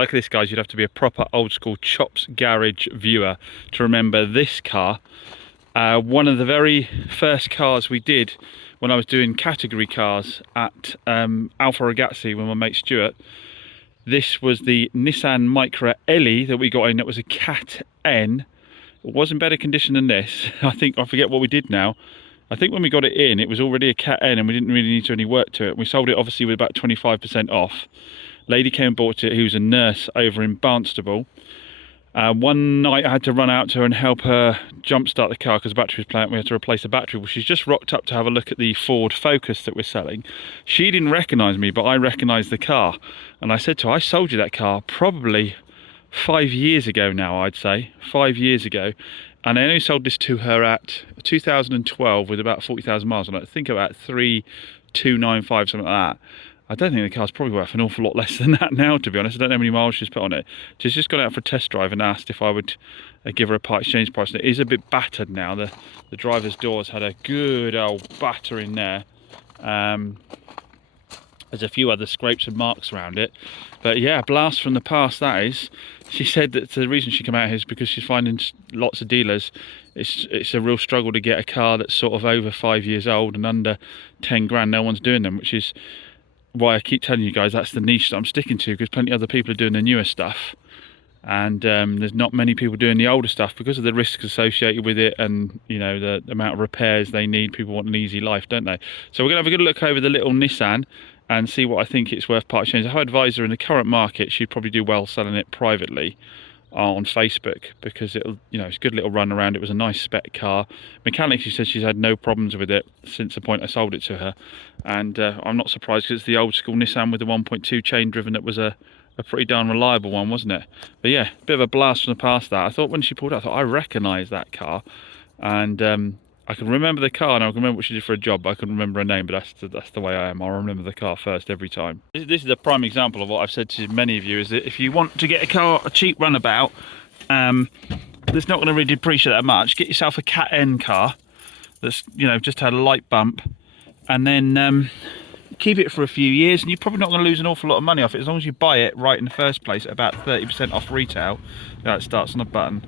Like this, guys, you'd have to be a proper old school Chops Garage viewer to remember this car. One of the very first cars we did when I was doing category cars at Alfa Ragazzi with my mate Stuart. This was the Nissan Micra Ellie that we got in. That was a Cat N. It was in better condition than this. I forget what we did now. I think when we got it in, it was already a Cat N and we didn't really need to do any work to it. We sold it obviously with about 25% off. Lady came and bought it, who was a nurse over in Barnstable. One night I had to run out to her and help her jump start the car because the battery was playing. We had to replace the battery. Well, she's just rocked up to have a look at the Ford Focus that we're selling. She didn't recognise me, but I recognised the car. And I said to her, I sold you that car probably 5 years ago now, I'd say. 5 years ago. And I only sold this to her at 2012 with about 40,000 miles on it. I think about 3,295, something like that. I don't think the car's probably worth an awful lot less than that now, to be honest. I don't know how many miles she's put on it. She's just gone out for a test drive and asked if I would give her a part exchange price. And it is a bit battered now. The driver's door's had a good old battering there. There's a few other scrapes and marks around it. But yeah, blast from the past that is. She said that the reason she came out here is because she's finding lots of dealers. It's a real struggle to get a car that's sort of over 5 years old and under 10 grand. No one's doing them, which is why I keep telling you guys that's the niche that I'm sticking to, because plenty of other people are doing the newer stuff, and there's not many people doing the older stuff because of the risks associated with it, and you know the amount of repairs they need. People want an easy life, don't they? So we're gonna have a good look over the little Nissan and see what I think it's worth part exchange. I advise her in the current market she'd probably do well selling it privately on Facebook, because it'll, you know, it's a good little run around. It was a nice spec car. Mechanically, she says she's had no problems with it since the point I sold it to her, and I'm not surprised because it's the old school Nissan with the 1.2 chain driven. That was a pretty darn reliable one, wasn't it? But yeah, a bit of a blast from the past that. I thought when she pulled out, I thought I recognise that car, and I can remember the car and I can remember what she did for a job, but I couldn't remember her name. But that's the way I am. I'll remember the car first every time. This is a prime example of what I've said to many of you, is that if you want to get a car, a cheap runabout, that's not going to really depreciate that much, get yourself a Cat N car that's, you know, just had a light bump, and then keep it for a few years, and you're probably not going to lose an awful lot of money off it as long as you buy it right in the first place at about 30% off retail. It starts on a button.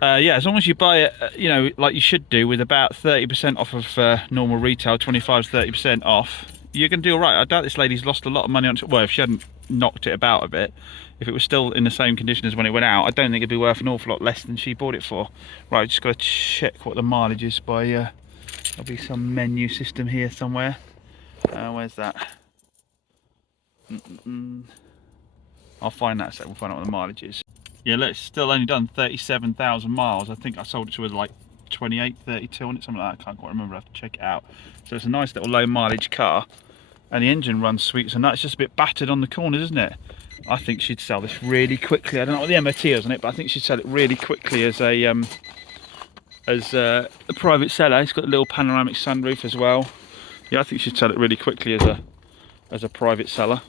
Yeah, as long as you buy it, you know, like you should do, with about 30% off of normal retail, 25 to 30% off, you're going to do all right. I doubt this lady's lost a lot of money on it. Well, if she hadn't knocked it about a bit, if it was still in the same condition as when it went out, I don't think it'd be worth an awful lot less than she bought it for. Right, just got to check what the mileage is by, there'll be some menu system here somewhere. Where's that? I'll find that, so we'll find out what the mileage is. Yeah, look, it's still only done 37,000 miles. I think I sold it to her like 28, 32 on it, something like that. I can't quite remember, I have to check it out. So it's a nice little low mileage car, and the engine runs sweet, and that's just a bit battered on the corners, isn't it? I think she'd sell this really quickly. I don't know what the MOT is on it, but I think she'd sell it really quickly as a private seller. It's got a little panoramic sunroof as well. Yeah, I think she'd sell it really quickly as a private seller.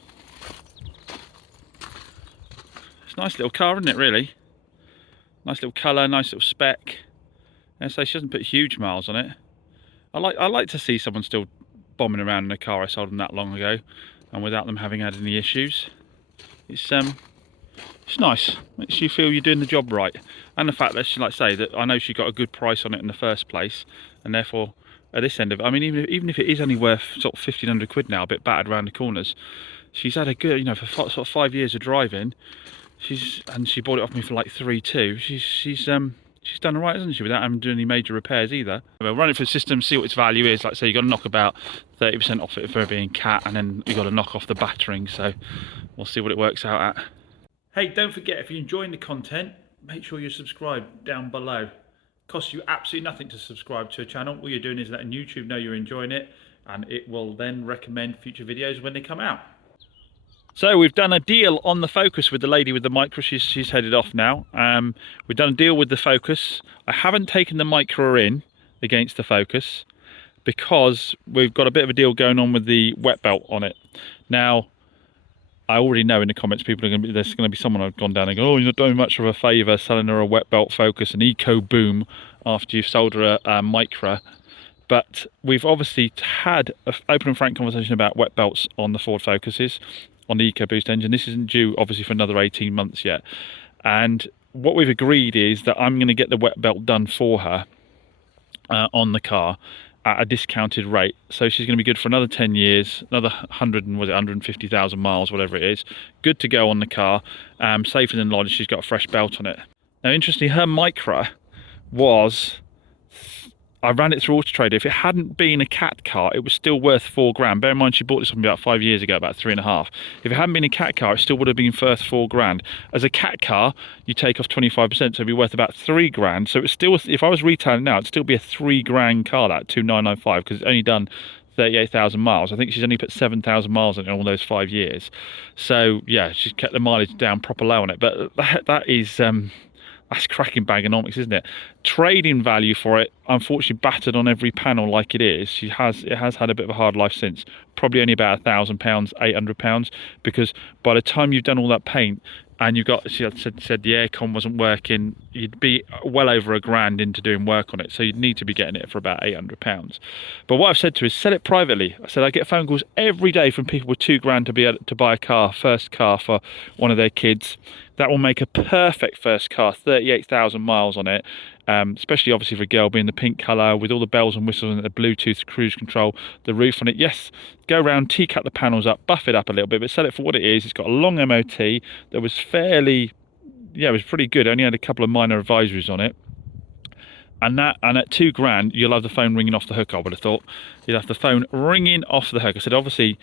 It's a nice little car, isn't it, really? Nice little colour, nice little spec. And so she doesn't put huge miles on it. I like to see someone still bombing around in a car I sold them that long ago, and without them having had any issues. It's nice. Makes you feel you're doing the job right. And the fact that she, like I say, that I know she got a good price on it in the first place, and therefore at this end of it, I mean, even if it is only worth sort of 1,500 quid now, a bit battered around the corners, she's had a good, you know, for sort of 5 years of driving. And she bought it off me for like 3.2. She's done all right, hasn't she, without having to do any major repairs either. We'll run it through the system, see what its value is. Like I say, you've got to knock about 30% off it for it being Cat, and then you've got to knock off the battering. So we'll see what it works out at. Hey, don't forget, if you're enjoying the content, make sure you subscribe down below. It costs you absolutely nothing to subscribe to a channel. All you're doing is letting YouTube know you're enjoying it, and it will then recommend future videos when they come out. So we've done a deal on the Focus with the lady with the Micra. She's headed off now. We've done a deal with the Focus. I haven't taken the Micra in against the Focus because we've got a bit of a deal going on with the wet belt on it. Now, I already know in the comments people are going to be, there's going to be someone who's gone down and go, oh, you're not doing much of a favour selling her a wet belt Focus, an Eco Boom, after you've sold her a Micra. But we've obviously had an open and frank conversation about wet belts on the Ford Focuses, on the EcoBoost engine. This isn't due obviously for another 18 months yet. And what we've agreed is that I'm going to get the wet belt done for her on the car at a discounted rate. So she's going to be good for another 10 years, another 100 and was it 150,000 miles, whatever it is. Good to go on the car, safer than lodged. She's got a fresh belt on it. Now, interestingly, her Micra was, I ran it through Auto Trader. If it hadn't been a cat car, it was still worth £4,000. Bear in mind, she bought this one about 5 years ago, about 3.5. If it hadn't been a cat car, it still would have been worth £4,000. As a cat car, you take off 25%, so it'd be worth about £3,000. So it's still, if I was retailing now, it'd still be a £3,000 car, that 2,995, because it's only done 38,000 miles. I think she's only put 7,000 miles in all those 5 years. So yeah, she's kept the mileage down proper low on it. But that is that's cracking Baganomics, isn't it? Trading value for it, unfortunately, battered on every panel like it is. It has had a bit of a hard life since. Probably only about £1,000, £800, because by the time you've done all that paint and you got, she said the aircon wasn't working, you'd be well over £1,000 into doing work on it. So you'd need to be getting it for about £800. But what I've said to her is sell it privately. I said I get phone calls every day from people with £2,000 to be able to buy a car, first car for one of their kids. That will make a perfect first car, 38,000 miles on it, especially obviously for a girl, being the pink colour with all the bells and whistles and the Bluetooth cruise control, the roof on it. Yes, go around, cut the panels up, buff it up a little bit, but sell it for what it is. It's got a long MOT that was fairly, yeah, it was pretty good. Only had a couple of minor advisories on it. And at £2,000, you'll have the phone ringing off the hook, I would have thought. You'll have the phone ringing off the hook. I said, obviously,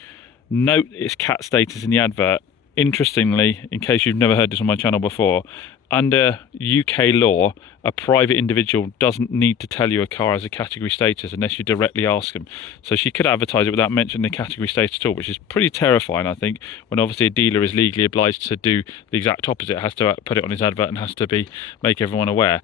note its cat status in the advert. Interestingly, in case you've never heard this on my channel before, under UK law, a private individual doesn't need to tell you a car has a category status unless you directly ask them. So she could advertise it without mentioning the category status at all, which is pretty terrifying, I think, when obviously a dealer is legally obliged to do the exact opposite. It has to put it on his advert and has to make everyone aware.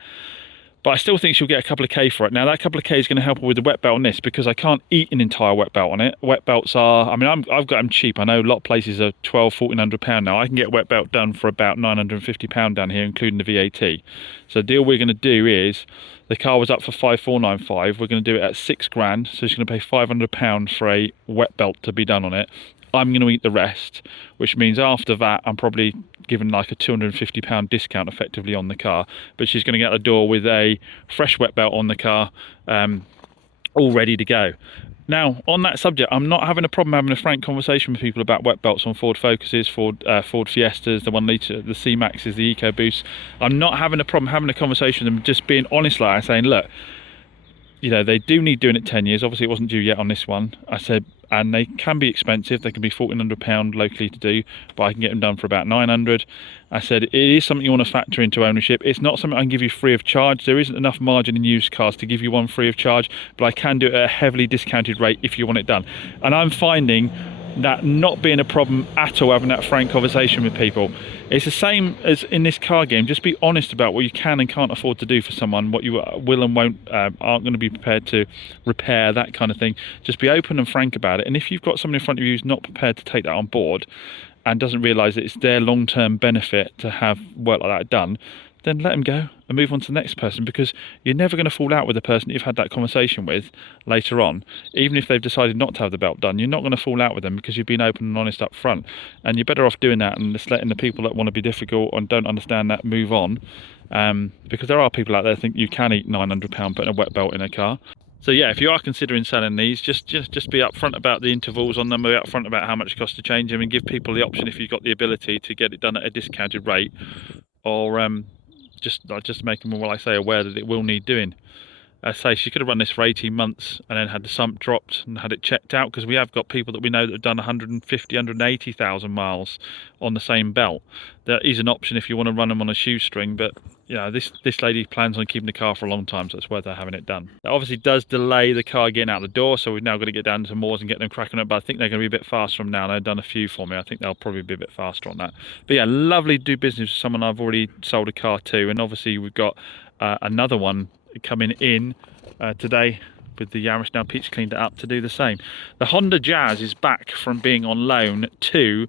But I still think she'll get a couple of K for it. Now, that couple of K is going to help her with the wet belt on this, because I can't eat an entire wet belt on it. Wet belts are, I mean, I've got them cheap. I know a lot of places are £1,200–1,400 now. I can get a wet belt done for about £950 down here, including the VAT. So the deal we're going to do is, the car was up for 5,495. We're going to do it at £6,000. So she's going to pay £500 for a wet belt to be done on it. I'm going to eat the rest, which means after that I'm probably given like a £250 discount effectively on the car. But she's going to get the door with a fresh wet belt on the car, all ready to go. Now, on that subject, I'm not having a problem having a frank conversation with people about wet belts on Ford Focuses, Ford Fiestas, the 1 litre, the C-Maxes, the EcoBoost. I'm not having a problem having a conversation with them, just being honest, like saying, look, you know, they do need doing it 10 years. Obviously, it wasn't due yet on this one. I said, and they can be expensive. They can be £1,400 locally to do, but I can get them done for about £900. I said, it is something you want to factor into ownership. It's not something I can give you free of charge. There isn't enough margin in used cars to give you one free of charge, but I can do it at a heavily discounted rate if you want it done. And I'm finding that not being a problem at all, having that frank conversation with people. It's the same as in this car game. Just be honest about what you can and can't afford to do for someone, what you will and won't, aren't going to be prepared to repair, that kind of thing. Just be open and frank about it. And if you've got someone in front of you who's not prepared to take that on board and doesn't realise that it's their long-term benefit to have work like that done, then let them go and move on to the next person, because you're never going to fall out with the person that you've had that conversation with later on. Even if they've decided not to have the belt done, you're not going to fall out with them because you've been open and honest up front. And you're better off doing that and just letting the people that want to be difficult and don't understand that move on, because there are people out there that think you can eat £900 putting a wet belt in a car. So yeah, if you are considering selling these, just be upfront about the intervals on them, be upfront about how much it costs to change them, and give people the option, if you've got the ability, to get it done at a discounted rate, or just make them, well, I say, aware that it will need doing. Say she could have run this for 18 months and then had the sump dropped and had it checked out, because we have got people that we know that have done 150, 180,000 miles on the same belt. That is an option if you want to run them on a shoestring, but you know, this lady plans on keeping the car for a long time, so it's worth her having it done. That obviously does delay the car getting out the door, so we've now got to get down to Moors and get them cracking up, but I think they're going to be a bit faster from now. They've done a few for me. I think they'll probably be a bit faster on that. But yeah, lovely to do business with someone I've already sold a car to, and obviously we've got another one coming in today with the Yaris. Now Pete's cleaned it up to do the same. The Honda Jazz is back from being on loan to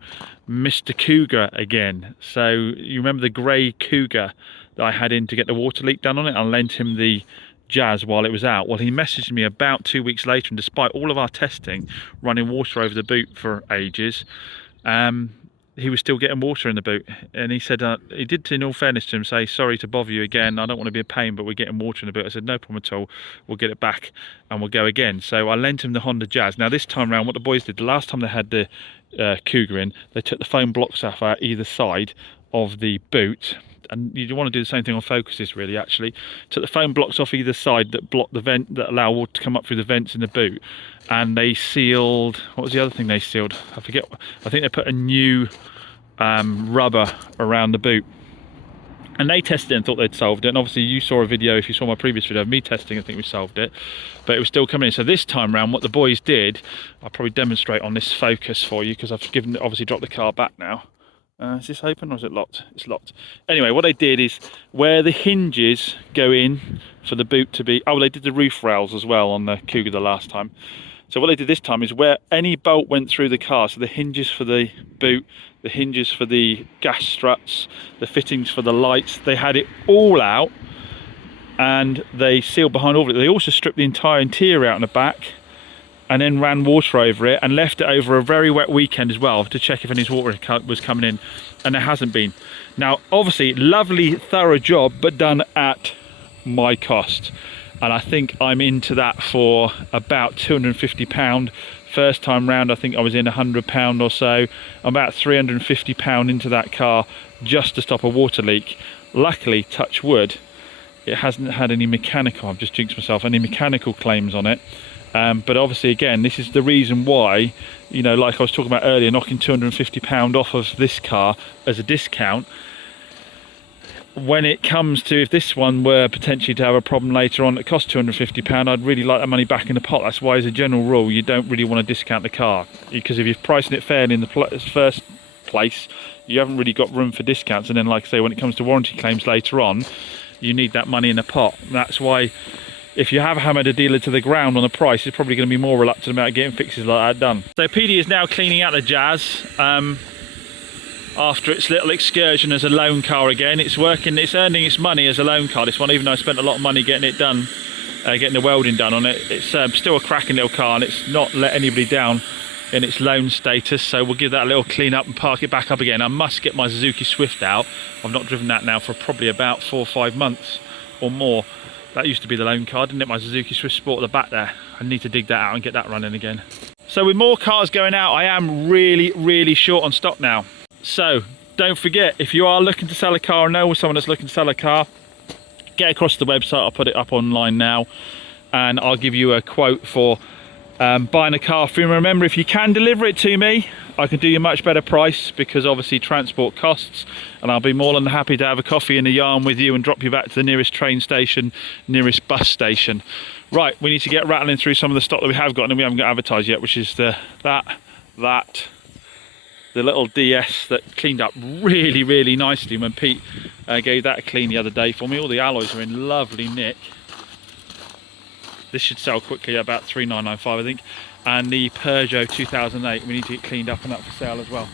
Mr. Cougar again. So you remember the grey Cougar that I had in to get the water leak done on it? I lent him the Jazz while it was out. Well, he messaged me about 2 weeks later, and despite all of our testing, running water over the boot for ages, he was still getting water in the boot, and he said he did, in all fairness to him, say, sorry to bother you again, I don't want to be a pain, but we're getting water in the boot. I said, no problem at all, we'll get it back and we'll go again. So I lent him the Honda Jazz. Now this time around, what the boys did, the last time they had the Cougar in, they took the foam blocks off at either side of the boot, and you want to do the same thing on Focuses really. Actually took the foam blocks off either side that block the vent, that allow water to come up through the vents in the boot, and they sealed, what was the other thing they sealed, I forget, I think they put a new rubber around the boot, and they tested it and thought they'd solved it. And obviously you saw a video, if you saw my previous video of me testing, I think we solved it, but it was still coming in. So this time round, what the boys did, I'll probably demonstrate on this Focus for you, because I've obviously dropped the car back now. Is this open or is it locked? It's locked. Anyway, what they did is, where the hinges go in for the boot to be, oh, they did the roof rails as well on the Cougar the last time. So what they did this time is, where any bolt went through the car, so the hinges for the boot, the hinges for the gas struts, the fittings for the lights, they had it all out, and they sealed behind all of it. They also stripped the entire interior out in the back, and then ran water over it and left it over a very wet weekend as well to check if any water was coming in, and there hasn't been. Now obviously, lovely thorough job, but done at my cost, and I think I'm into that for about £250. First time round I think I was in £100 or so. I'm about £350 into that car just to stop a water leak. Luckily, touch wood, it hasn't had any mechanical, I've just jinxed myself, any mechanical claims on it. But obviously, again, this is the reason why, you know, like I was talking about earlier, knocking £250 off of this car as a discount. When it comes to, if this one were potentially to have a problem later on that cost £250, I'd really like that money back in the pot. That's why, as a general rule, you don't really want to discount the car, because if you're pricing it fairly in the first place, you haven't really got room for discounts. And then, like I say, when it comes to warranty claims later on, you need that money in the pot. That's why, if you have hammered a dealer to the ground on the price, it's probably going to be more reluctant about getting fixes like that done. So PD is now cleaning out the Jazz after its little excursion as a loan car again. It's working, it's earning its money as a loan car, this one, even though I spent a lot of money getting it done, getting the welding done on it. It's still a cracking little car, and it's not let anybody down in its loan status, so we'll give that a little clean up and park it back up again. I must get my Suzuki Swift out. I've not driven that now for probably about 4 or 5 months or more. That used to be the loan car, didn't it? My Suzuki Swift Sport at the back there. I need to dig that out and get that running again. So with more cars going out, I am really short on stock now. So don't forget, if you are looking to sell a car or know someone that's looking to sell a car, get across to the website. I'll put it up online now, and I'll give you a quote for buying a car for you. Remember, if you can deliver it to me, I can do you a much better price, because obviously transport costs, and I'll be more than happy to have a coffee and a yarn with you and drop you back to the nearest train station, nearest bus station. Right, we need to get rattling through some of the stock that we have got and we haven't got advertised yet, which is the little DS that cleaned up really nicely when Pete gave that a clean the other day for me. All the alloys are in lovely nick. This should sell quickly, about $3,995 I think. And the Peugeot 2008, we need to get cleaned up and up for sale as well.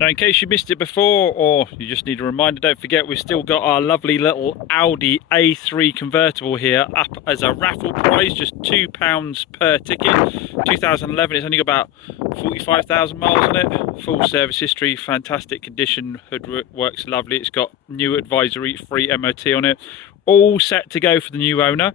Now, in case you missed it before, or you just need a reminder, don't forget we've still got our lovely little Audi A3 convertible here up as a raffle prize, just £2 per ticket. 2011, it's only got about 45,000 miles on it. Full service history, fantastic condition, hood works lovely. It's got new advisory, free MOT on it. All set to go for the new owner.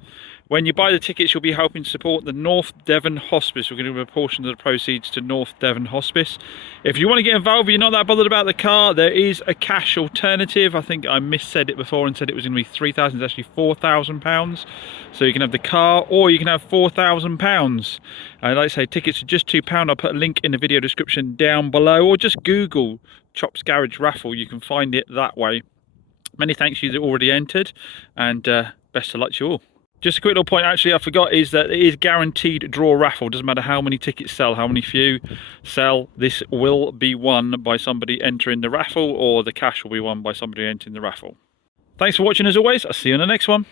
When you buy the tickets, you'll be helping to support the North Devon Hospice. We're going to give a portion of the proceeds to North Devon Hospice. If you want to get involved, but you're not that bothered about the car, there is a cash alternative. I think I missaid it before and said it was going to be £3,000. It's actually £4,000. So you can have the car, or you can have £4,000. Like I say, tickets are just £2. I'll put a link in the video description down below, or just Google Chops Garage Raffle. You can find it that way. Many thanks to you that already entered, and best of luck to you all. Just a quick little point, actually, I forgot, is that it is guaranteed draw raffle. Doesn't matter how many tickets sell, how many few sell, this will be won by somebody entering the raffle, or the cash will be won by somebody entering the raffle. Thanks for watching as always. I'll see you in the next one.